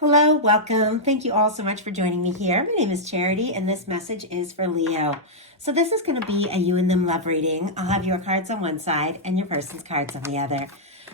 Hello, welcome. Thank you all so much for joining me here. My name is Charity, and this message is for Leo. So this is going to be a you and them love reading. I'll have your cards on one side and your person's cards on the other.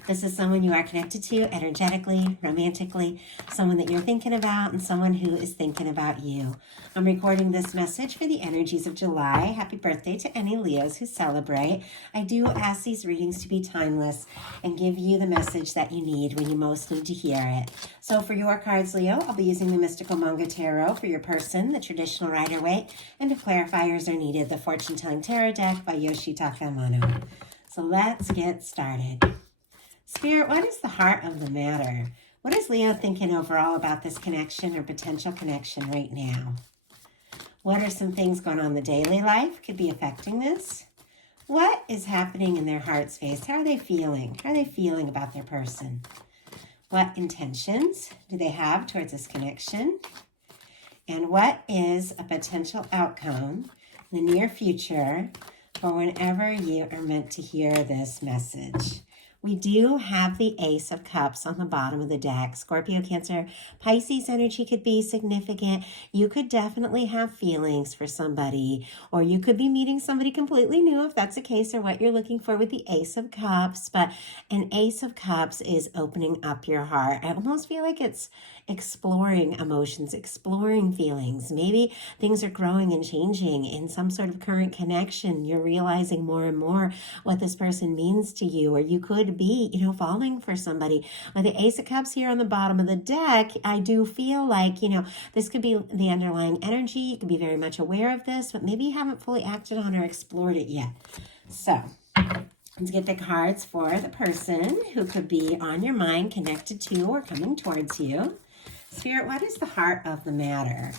This is someone you are connected to energetically, romantically, someone that you're thinking about, and someone who is thinking about you. I'm recording this message for the energies of July. Happy birthday to any Leos who celebrate. I do ask these readings to be timeless and give you the message that you need when you most need to hear it. So for your cards, Leo, I'll be using the Mystical Manga Tarot. For your person, the Traditional Rider-Waite, and if clarifiers are needed, the Fortune Telling Tarot deck by Yoshitaka Amano. So let's get started. Spirit, what is the heart of the matter? What is Leo thinking overall about this connection or potential connection right now? What are some things going on in the daily life could be affecting this? What is happening in their heart space? How are they feeling? How are they feeling about their person? What intentions do they have towards this connection? And what is a potential outcome in the near future for whenever you are meant to hear this message? We do have the Ace of Cups on the bottom of the deck. Scorpio, Cancer, Pisces energy could be significant. You could definitely have feelings for somebody, or you could be meeting somebody completely new if that's the case or what you're looking for with the Ace of Cups. But an Ace of Cups is opening up your heart. I almost feel like it's exploring emotions, exploring feelings. Maybe things are growing and changing in some sort of current connection. You're realizing more and more what this person means to you, or you could be, falling for somebody. With the Ace of Cups here on the bottom of the deck, I do feel like, this could be the underlying energy. You could be very much aware of this, but maybe you haven't fully acted on or explored it yet. So let's get the cards for the person who could be on your mind, connected to, or coming towards you. Spirit, what is the heart of the matter?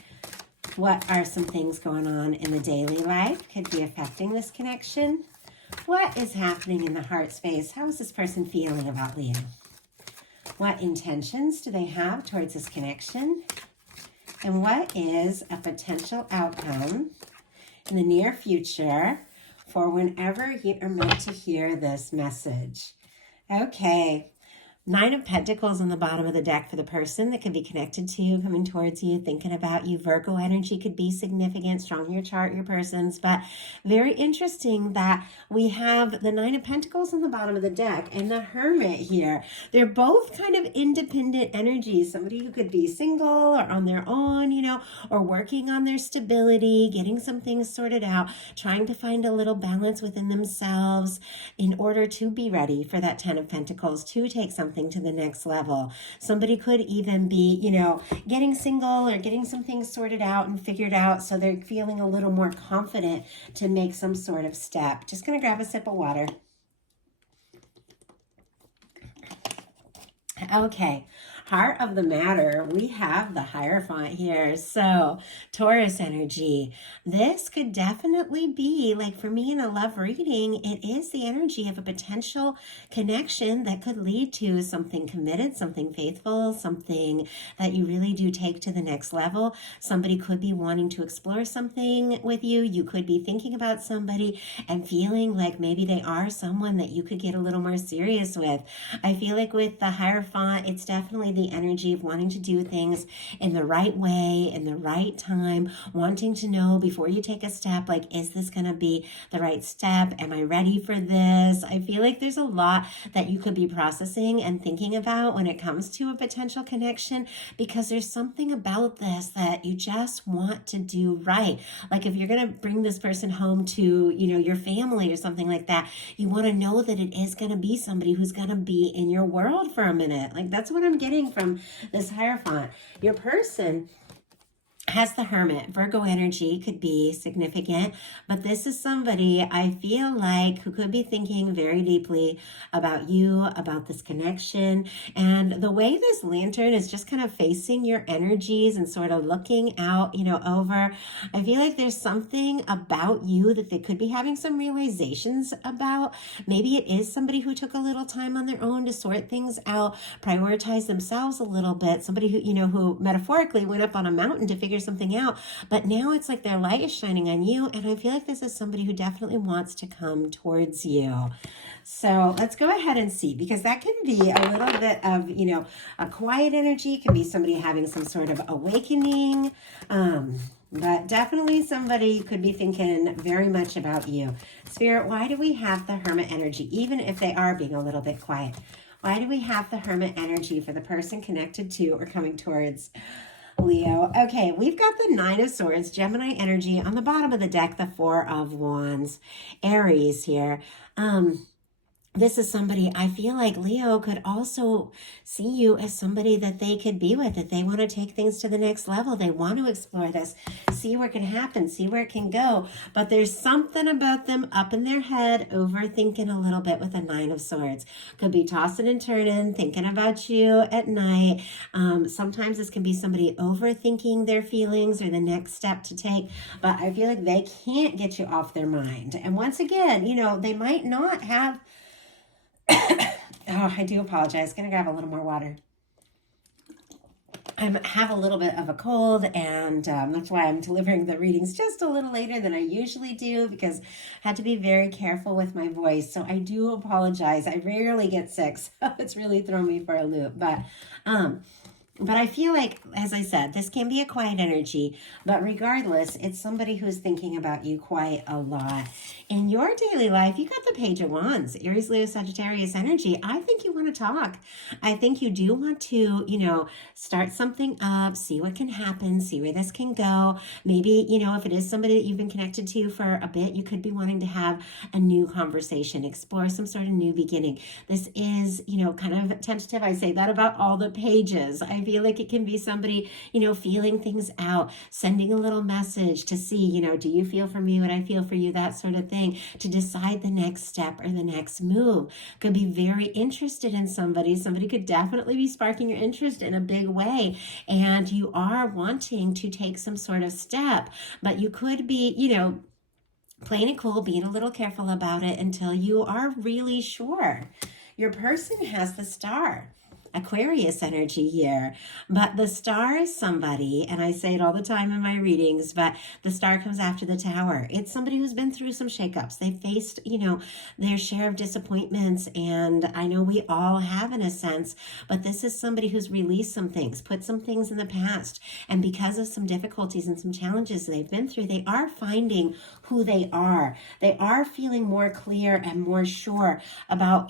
What are some things going on in the daily life could be affecting this connection? What is happening in the heart space? How is this person feeling about Leo? What intentions do they have towards this connection? And what is a potential outcome in the near future for whenever you are meant to hear this message? Okay. 9 of Pentacles on the bottom of the deck for the person that could be connected to you, coming towards you, thinking about you. Virgo energy could be significant, strong in your chart, your person's. But very interesting that we have the 9 of Pentacles on the bottom of the deck and the Hermit here. They're both kind of independent energies. Somebody who could be single or on their own, or working on their stability, getting some things sorted out, trying to find a little balance within themselves in order to be ready for that 10 of Pentacles, to take something to the next level. Somebody could even be, getting single or getting some things sorted out and figured out, so they're feeling a little more confident to make some sort of step. Just going to grab a sip of water. Okay. Heart of the matter, we have the Hierophant here. So Taurus energy, this could definitely be, like for me in a love reading, it is the energy of a potential connection that could lead to something committed, something faithful, something that you really do take to the next level. Somebody could be wanting to explore something with you. You could be thinking about somebody and feeling like maybe they are someone that you could get a little more serious with. I feel like with the Hierophant, it's definitely the energy of wanting to do things in the right way, in the right time, wanting to know before you take a step, like, is this going to be the right step? Am I ready for this? I feel like there's a lot that you could be processing and thinking about when it comes to a potential connection, because there's something about this that you just want to do right. Like if you're going to bring this person home to, your family or something like that, you want to know that it is going to be somebody who's going to be in your world for a minute. Like that's what I'm getting from this Hierophant. Your person has the Hermit. Virgo energy could be significant, but this is somebody I feel like who could be thinking very deeply about you, about this connection. And the way this lantern is just kind of facing your energies and sort of looking out, over, I feel like there's something about you that they could be having some realizations about. Maybe it is somebody who took a little time on their own to sort things out, prioritize themselves a little bit. Somebody who, who metaphorically went up on a mountain to figure something out, but now it's like their light is shining on you, and I feel like this is somebody who definitely wants to come towards you. So let's go ahead and see, because that can be a little bit of, a quiet energy. It can be somebody having some sort of awakening. But definitely somebody could be thinking very much about you. Spirit, why do we have the Hermit energy, even if they are being a little bit quiet? Why do we have the Hermit energy for the person connected to or coming towards Leo? Okay, we've got the Nine of Swords, Gemini energy. On the bottom of the deck, the Four of Wands, Aries here. This is somebody, I feel like Leo could also see you as somebody that they could be with, that they want to take things to the next level. They want to explore this, see where it can happen, see where it can go. But there's something about them up in their head, overthinking a little bit with the Nine of Swords. Could be tossing and turning, thinking about you at night. Sometimes this can be somebody overthinking their feelings or the next step to take. But I feel like they can't get you off their mind. And once again, they might not have... Oh, I do apologize. Gonna grab a little more water. I have a little bit of a cold, and that's why I'm delivering the readings just a little later than I usually do, because I had to be very careful with my voice. So I do apologize. I rarely get sick, so it's really thrown me for a loop. But I feel like, as I said, this can be a quiet energy, but regardless, it's somebody who's thinking about you quite a lot. In your daily life, you got the Page of Wands, Aries, Leo, Sagittarius energy. I think you want to talk. I think you do want to, start something up, see what can happen, see where this can go. Maybe, if it is somebody that you've been connected to for a bit, you could be wanting to have a new conversation, explore some sort of new beginning. This is, kind of tentative. I say that about all the pages. I feel like it can be somebody, feeling things out, sending a little message to see, do you feel for me what I feel for you, that sort of thing, to decide the next step or the next move. Could be very interested in somebody. Somebody could definitely be sparking your interest in a big way, and you are wanting to take some sort of step, but you could be, playing it cool, being a little careful about it until you are really sure. Your person has the Star, Aquarius energy here, but the Star is somebody, and I say it all the time in my readings, but the Star comes after the Tower. It's somebody who's been through some shakeups. They faced, their share of disappointments, and I know we all have in a sense, but this is somebody who's released some things, put some things in the past, and because of some difficulties and some challenges they've been through, they are finding who they are. They are feeling more clear and more sure about,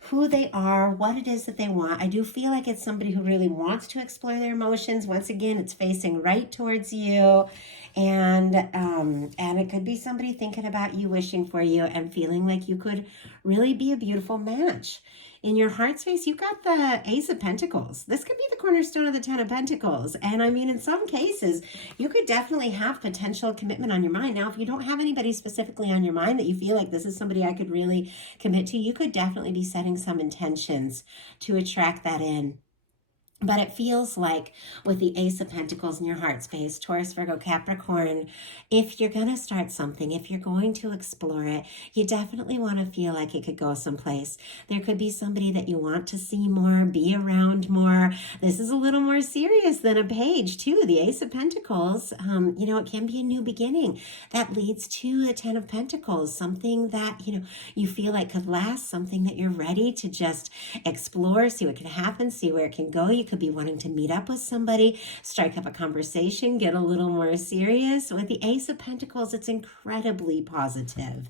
who they are, what it is that they want. I do feel like it's somebody who really wants to explore their emotions. Once again, it's facing right towards you, and it could be somebody thinking about you, wishing for you, and feeling like you could really be a beautiful match. In your heart space, you've got the Ace of Pentacles. This could be the cornerstone of the Ten of Pentacles. And I mean, in some cases, you could definitely have potential commitment on your mind. Now, if you don't have anybody specifically on your mind that you feel like this is somebody I could really commit to, you could definitely be setting some intentions to attract that in. But it feels like with the Ace of Pentacles in your heart space, Taurus, Virgo, Capricorn, if you're going to start something, if you're going to explore it, you definitely want to feel like it could go someplace. There could be somebody that you want to see more, be around more. This is a little more serious than a page, too. The Ace of Pentacles, it can be a new beginning that leads to the Ten of Pentacles, something that, you feel like could last, something that you're ready to just explore, see what can happen, see where it can go. You could be wanting to meet up with somebody, strike up a conversation, get a little more serious. With the Ace of Pentacles, it's incredibly positive.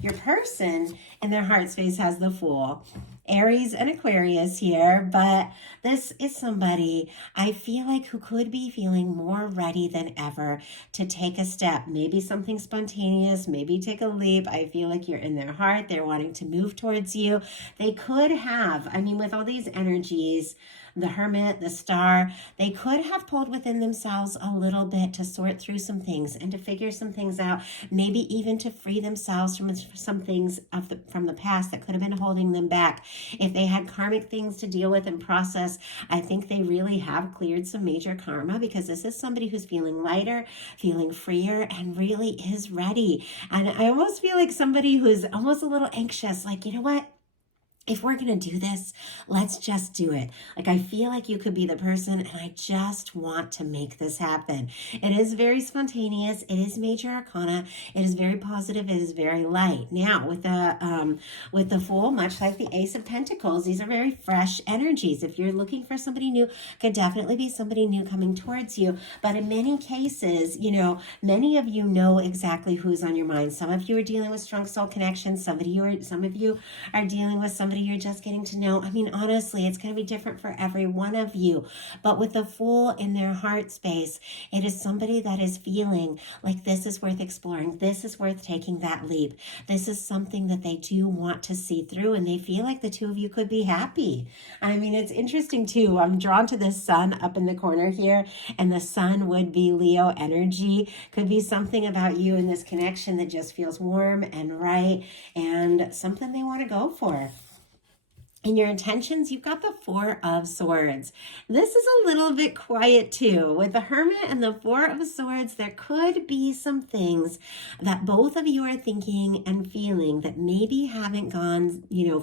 Your person in their heart space has the Fool, Aries and Aquarius here, but this is somebody I feel like who could be feeling more ready than ever to take a step, maybe something spontaneous, maybe take a leap. I feel like you're in their heart. They're wanting to move towards you. They could have, with all these energies, the Hermit, the Star, they could have pulled within themselves a little bit to sort through some things and to figure some things out, maybe even to free themselves from some things from the past that could have been holding them back. If they had karmic things to deal with and process, I think they really have cleared some major karma, because this is somebody who's feeling lighter, feeling freer, and really is ready. And I almost feel like somebody who's almost a little anxious, like, you know what? if we're going to do this, let's just do it. Like, I feel like you could be the person, and I just want to make this happen. It is very spontaneous. It is major arcana. It is very positive. It is very light. Now, with the Fool, much like the Ace of Pentacles, these are very fresh energies. If you're looking for somebody new, could definitely be somebody new coming towards you. But in many cases, many of you know exactly who's on your mind. Some of you are dealing with strong soul connections. Some of you are dealing with somebody you're just getting to know. I mean, honestly, it's going to be different for every one of you. But with the Fool in their heart space, it is somebody that is feeling like this is worth exploring. This is worth taking that leap. This is something that they do want to see through, and they feel like the two of you could be happy. I mean, it's interesting too. I'm drawn to the sun up in the corner here, and the sun would be Leo energy. Could be something about you in this connection that just feels warm and right, and something they want to go for. In your intentions, you've got the Four of Swords. This is a little bit quiet too. With the Hermit and the Four of Swords, there could be some things that both of you are thinking and feeling that maybe haven't gone,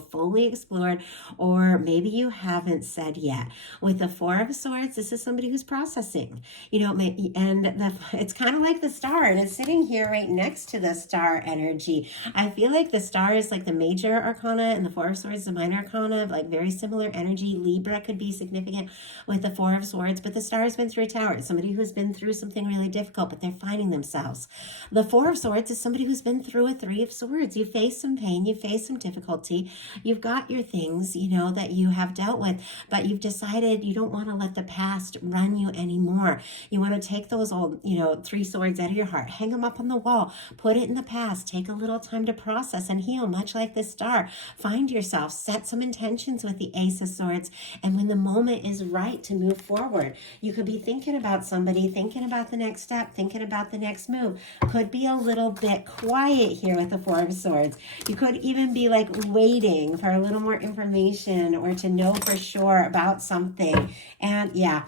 fully explored, or maybe you haven't said yet. With the Four of Swords, this is somebody who's processing, it's kind of like the Star, and it's sitting here right next to the Star energy. I feel like the Star is like the major arcana, and the Four of Swords is the minor arcana. Like very similar energy. Libra could be significant with the Four of Swords, but the Star has been through a tower. It's somebody who's been through something really difficult, but they're finding themselves. The Four of Swords is somebody who's been through a Three of Swords. You face some pain, you face some difficulty, you've got your things, that you have dealt with, but you've decided you don't want to let the past run you anymore. You want to take those old, Three Swords out of your heart, hang them up on the wall, put it in the past, take a little time to process and heal, much like the Star. Find yourself, set some intentions with the Ace of Swords, and when the moment is right to move forward, you could be thinking about somebody, thinking about the next step, thinking about the next move. Could be a little bit quiet here with the Four of Swords. You could even be like waiting for a little more information or to know for sure about something. And yeah,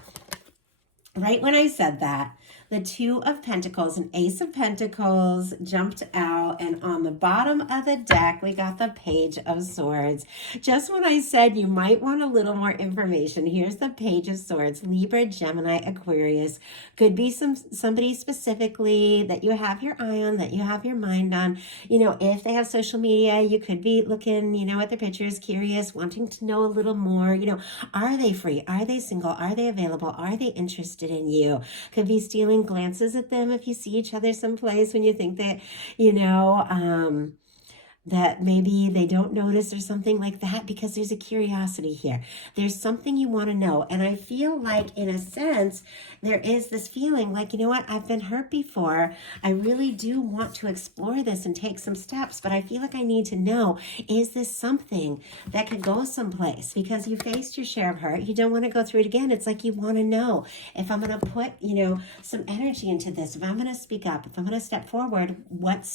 right when I said that, the Two of Pentacles and Ace of Pentacles jumped out, and on the bottom of the deck, we got the Page of Swords. Just when I said you might want a little more information, here's the Page of Swords. Libra, Gemini, Aquarius. Could be somebody specifically that you have your eye on, that you have your mind on. If they have social media, you could be looking, at their pictures, curious, wanting to know a little more. Are they free? Are they single? Are they available? Are they interested in you? Could be stealing glances at them if you see each other someplace when you think that, that maybe they don't notice or something like that, because there's a curiosity here. There's something you want to know. And I feel like, in a sense, there is this feeling like, I've been hurt before. I really do want to explore this and take some steps, but I feel like I need to know, is this something that could go someplace? Because you faced your share of hurt. You don't want to go through it again. It's like you want to know, if I'm going to put, some energy into this, if I'm going to speak up, if I'm going to step forward, what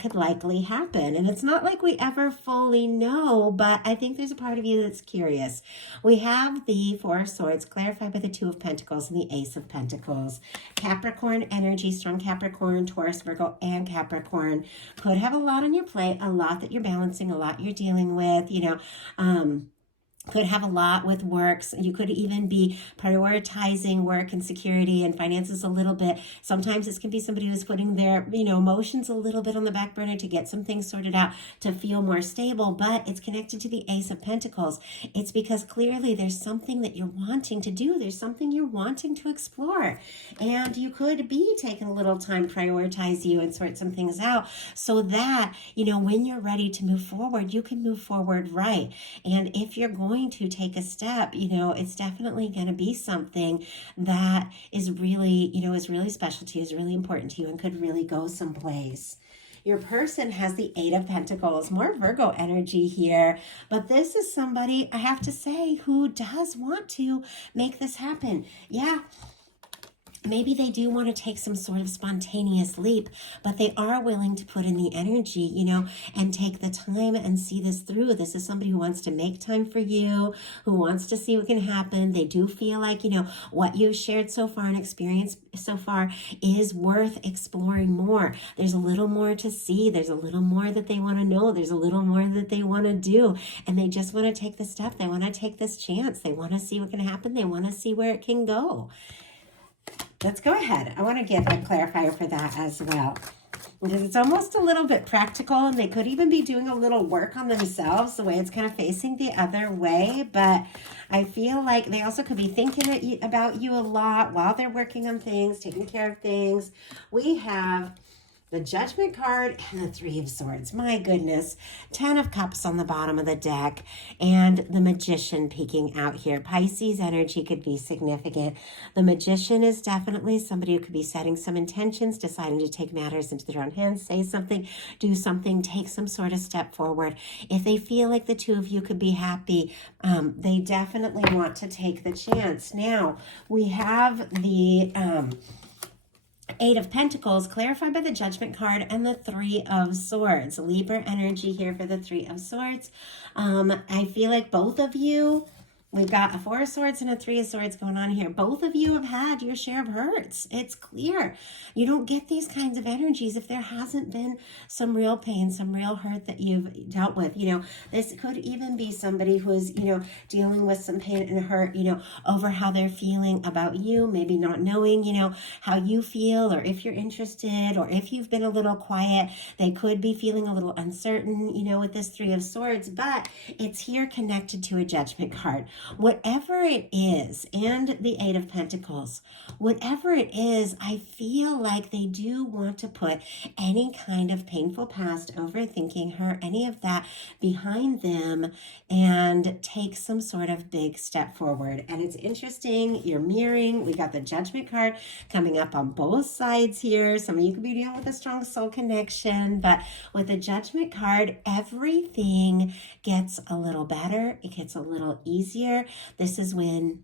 could likely happen? And it's not like we ever fully know, but I think there's a part of you that's curious. We have the Four of Swords clarified by the Two of Pentacles and the Ace of Pentacles. Capricorn energy, strong Capricorn, Taurus, Virgo, and Capricorn could have a lot on your plate, a lot that you're balancing, a lot you're dealing with, could have a lot with works. You could even be prioritizing work and security and finances a little bit. Sometimes this can be somebody who's putting their, emotions a little bit on the back burner to get some things sorted out, to feel more stable, but it's connected to the Ace of Pentacles. It's because clearly there's something that you're wanting to do. There's something you're wanting to explore. And you could be taking a little time, prioritize you and sort some things out so that, when you're ready to move forward, you can move forward right. And if you're going to take a step, it's definitely going to be something that is really, is really special to you, is really important to you, and could really go someplace. Your person has the Eight of Pentacles, more Virgo energy here, but this is somebody, I have to say, who does want to make this happen. Yeah. maybe they do want to take some sort of spontaneous leap, but they are willing to put in the energy, and take the time and see this through. This is somebody who wants to make time for you, who wants to see what can happen. They do feel like, what you've shared so far and experienced so far is worth exploring more. There's a little more to see. There's a little more that they want to know. There's a little more that they want to do. And they just want to take the step. They want to take this chance. They want to see what can happen. They want to see where it can go. Let's go ahead. I want to get a clarifier for that as well, because it's almost a little bit practical, and they could even be doing a little work on themselves, the way it's kind of facing the other way. But I feel like they also could be thinking about you a lot while they're working on things, taking care of things. We have the Judgment card and the Three of Swords. My goodness. 10 of Cups on the bottom of the deck, and the Magician peeking out here. Pisces energy could be significant. The Magician is definitely somebody who could be setting some intentions, deciding to take matters into their own hands, say something, do something, take some sort of step forward. If they feel like the two of you could be happy, they definitely want to take the chance. Now, we have the Eight of Pentacles, clarified by the Judgment card, and the Three of Swords. Libra energy here for the Three of Swords. I feel like both of you, we've got a Four of Swords and a Three of Swords going on here. Both of you have had your share of hurts. It's clear. You don't get these kinds of energies if there hasn't been some real pain, some real hurt that you've dealt with. This could even be somebody who's, dealing with some pain and hurt, over how they're feeling about you, maybe not knowing, how you feel, or if you're interested, or if you've been a little quiet. They could be feeling a little uncertain, with this Three of Swords, but it's here connected to a Judgment card. Whatever it is, and the Eight of Pentacles, whatever it is, I feel like they do want to put any kind of painful past, overthinking her, any of that behind them, and take some sort of big step forward. And it's interesting, you're mirroring. We got the Judgment card coming up on both sides here. Some of you could be dealing with a strong soul connection, but with the Judgment card, everything gets a little better. It gets a little easier. This is when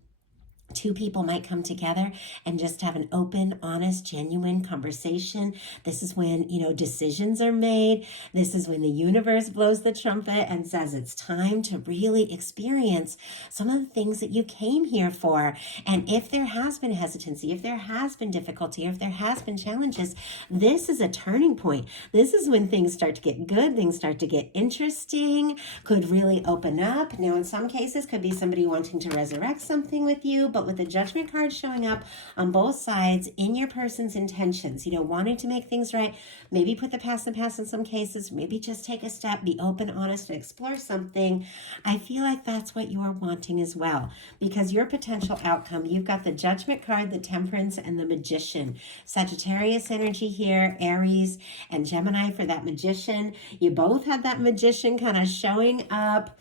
two people might come together and just have an open, honest, genuine conversation. This is when, decisions are made. This is when the universe blows the trumpet and says it's time to really experience some of the things that you came here for. And if there has been hesitancy, if there has been difficulty, or if there has been challenges, this is a turning point. This is when things start to get good, things start to get interesting, could really open up. Now, in some cases, could be somebody wanting to resurrect something with you, but with the Judgment card showing up on both sides in your person's intentions, wanting to make things right, maybe put the past in the past in some cases, maybe just take a step, be open, honest, and explore something. I feel like that's what you're wanting as well, because your potential outcome, you've got the Judgment card, the Temperance, and the Magician. Sagittarius energy here, Aries and Gemini for that Magician. You both had that Magician kind of showing up.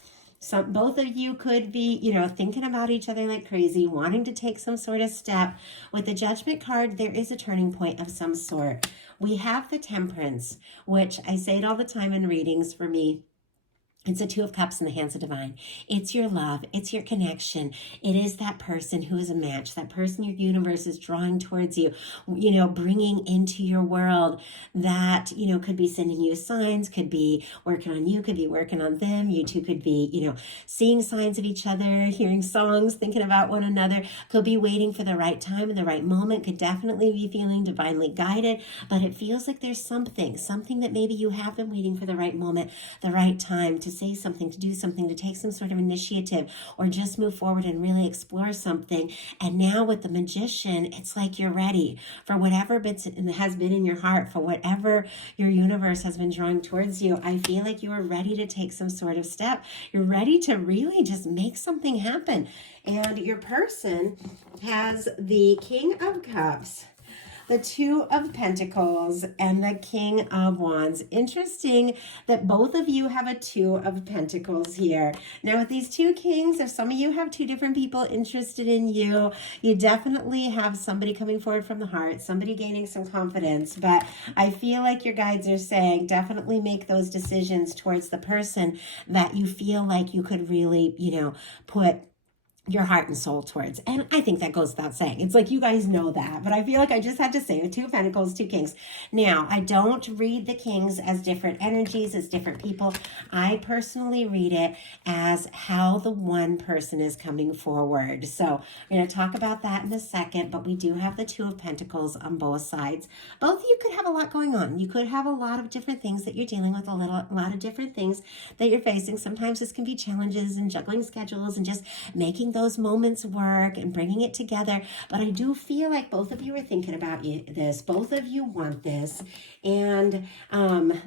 Both of you could be, thinking about each other like crazy, wanting to take some sort of step. With the Judgment card, there is a turning point of some sort. We have the Temperance, which I say it all the time in readings for me. It's a Two of Cups in the hands of divine. It's your love. It's your connection. It is that person who is a match, that person your universe is drawing towards you, bringing into your world that, could be sending you signs, could be working on you, could be working on them. You two could be, seeing signs of each other, hearing songs, thinking about one another, could be waiting for the right time and the right moment, could definitely be feeling divinely guided, but it feels like there's something that maybe you have been waiting for the right moment, the right time to say something, to do something, to take some sort of initiative, or just move forward and really explore something. And now with the Magician, it's like you're ready for whatever has been in your heart, for whatever your universe has been drawing towards you. I feel like you are ready to take some sort of step. You're ready to really just make something happen. And your person has the King of Cups, the Two of Pentacles, and the King of Wands. Interesting that both of you have a Two of Pentacles here. Now with these two kings, if some of you have two different people interested in you, you definitely have somebody coming forward from the heart, somebody gaining some confidence. But I feel like your guides are saying definitely make those decisions towards the person that you feel like you could really, put your heart and soul towards. And I think that goes without saying. It's like you guys know that, but I feel like I just had to say the Two of Pentacles, Two Kings. Now, I don't read the Kings as different energies, as different people. I personally read it as how the one person is coming forward. So we're going to talk about that in a second, but we do have the Two of Pentacles on both sides. Both of you could have a lot going on. You could have a lot of different things that you're dealing with, a lot of different things that you're facing. Sometimes this can be challenges and juggling schedules and just making those moments work and bringing it together. But I do feel like both of you are thinking about this. Both of you want this. And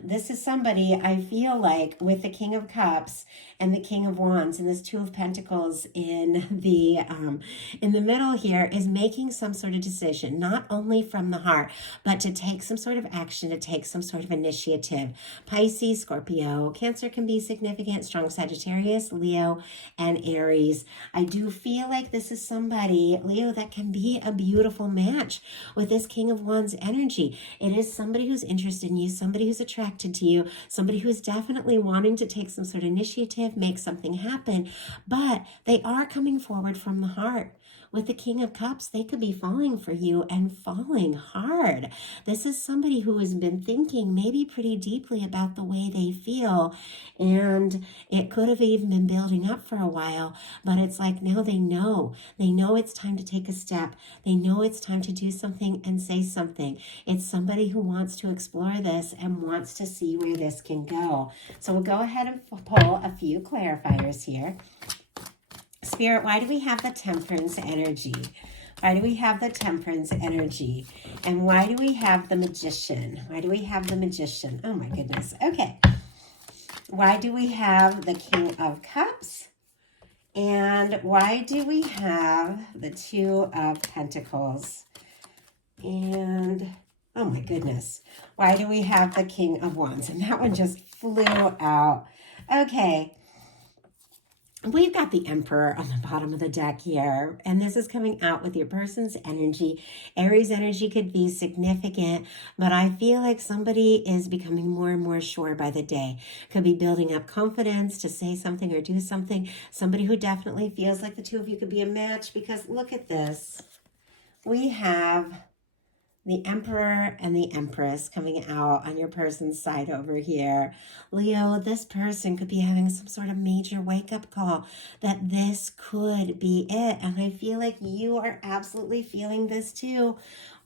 this is somebody, I feel like, with the King of Cups and the King of Wands and this Two of Pentacles in the middle here, is making some sort of decision, not only from the heart, but to take some sort of action, to take some sort of initiative. Pisces, Scorpio, Cancer can be significant, strong Sagittarius, Leo, and Aries. I do feel like this is somebody, Leo, that can be a beautiful match with this King of Wands energy. It is somebody who's interested in you, somebody who's attracted to you, somebody who is definitely wanting to take some sort of initiative, make something happen, but they are coming forward from the heart. With the King of Cups, they could be falling for you and falling hard. This is somebody who has been thinking maybe pretty deeply about the way they feel, and it could have even been building up for a while, but it's like now they know. They know it's time to take a step. They know it's time to do something and say something. It's somebody who wants to explore this and wants to see where this can go. So we'll go ahead and pull a few clarifiers here. Spirit, why do we have the Temperance energy? Why do we have the Temperance energy? And why do we have the Magician? Why do we have the Magician? Oh my goodness. Okay. Why do we have the King of Cups? And why do we have the Two of Pentacles? And, oh my goodness, why do we have the King of Wands? And that one just flew out. Okay. We've got the Emperor on the bottom of the deck here, and this is coming out with your person's energy. Aries energy could be significant, but I feel like somebody is becoming more and more sure by the day. Could be building up confidence to say something or do something. Somebody who definitely feels like the two of you could be a match, because look at this. We have the Emperor and the Empress coming out on your person's side over here. Leo, this person could be having some sort of major wake-up call that this could be it. And I feel like you are absolutely feeling this too,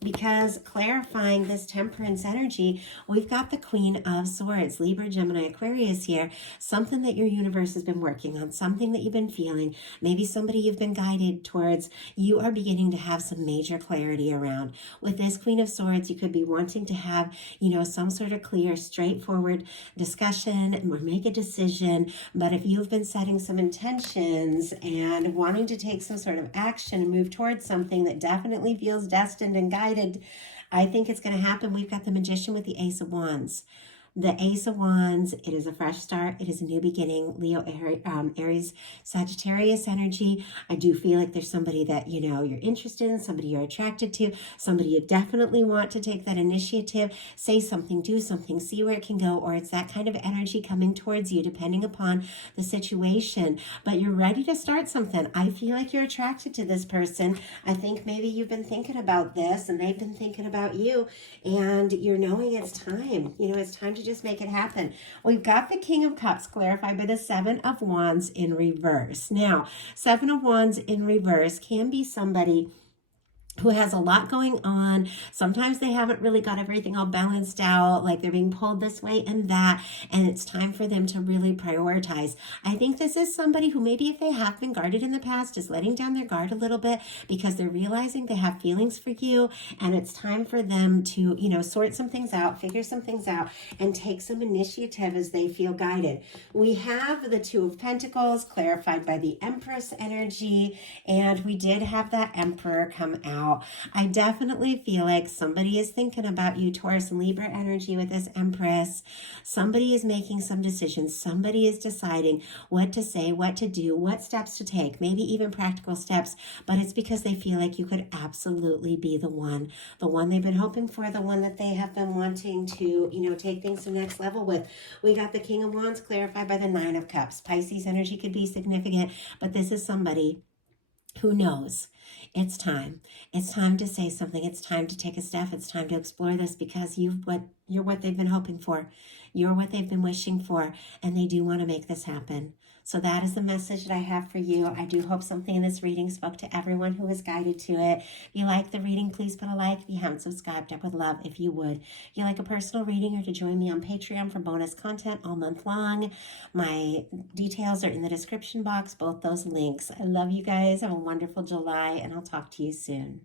because clarifying this Temperance energy, we've got the Queen of Swords, Libra, Gemini, Aquarius here. Something that your universe has been working on, something that you've been feeling, maybe somebody you've been guided towards, you are beginning to have some major clarity around. With this Queen of Swords, you could be wanting to have, some sort of clear, straightforward discussion or make a decision. But if you've been setting some intentions and wanting to take some sort of action and move towards something that definitely feels destined and guided, I think it's going to happen. We've got the Magician with the Ace of Wands. The Ace of Wands, it is a fresh start. It is a new beginning. Leo, Aries, Sagittarius energy. I do feel like there's somebody that, you're interested in, somebody you're attracted to, somebody you definitely want to take that initiative, say something, do something, see where it can go, or it's that kind of energy coming towards you depending upon the situation. But you're ready to start something. I feel like you're attracted to this person. I think maybe you've been thinking about this and they've been thinking about you, and you're knowing it's time. It's time to just make it happen. We've got the King of Cups clarified by the Seven of Wands in reverse. Now, Seven of Wands in reverse can be somebody who has a lot going on. Sometimes they haven't really got everything all balanced out, like they're being pulled this way and that, and it's time for them to really prioritize. I think this is somebody who maybe if they have been guarded in the past is letting down their guard a little bit because they're realizing they have feelings for you, and it's time for them to, sort some things out, figure some things out, and take some initiative as they feel guided. We have the Two of Pentacles clarified by the Empress energy, and we did have that Emperor come out. I definitely feel like somebody is thinking about you, Taurus and Libra energy with this Empress. Somebody is making some decisions. Somebody is deciding what to say, what to do, what steps to take, maybe even practical steps, but it's because they feel like you could absolutely be the one they've been hoping for, the one that they have been wanting to, take things to the next level with. We got the King of Wands clarified by the Nine of Cups. Pisces energy could be significant, but this is somebody Who knows? It's time. It's time to say something. It's time to take a step. It's time to explore this because you're what they've been hoping for. You're what they've been wishing for, and they do want to make this happen. So that is the message that I have for you. I do hope something in this reading spoke to everyone who was guided to it. If you like the reading, please put a like. If you haven't subscribed, I would love if you would. If you like a personal reading or to join me on Patreon for bonus content all month long, my details are in the description box, both those links. I love you guys. Have a wonderful July, and I'll talk to you soon.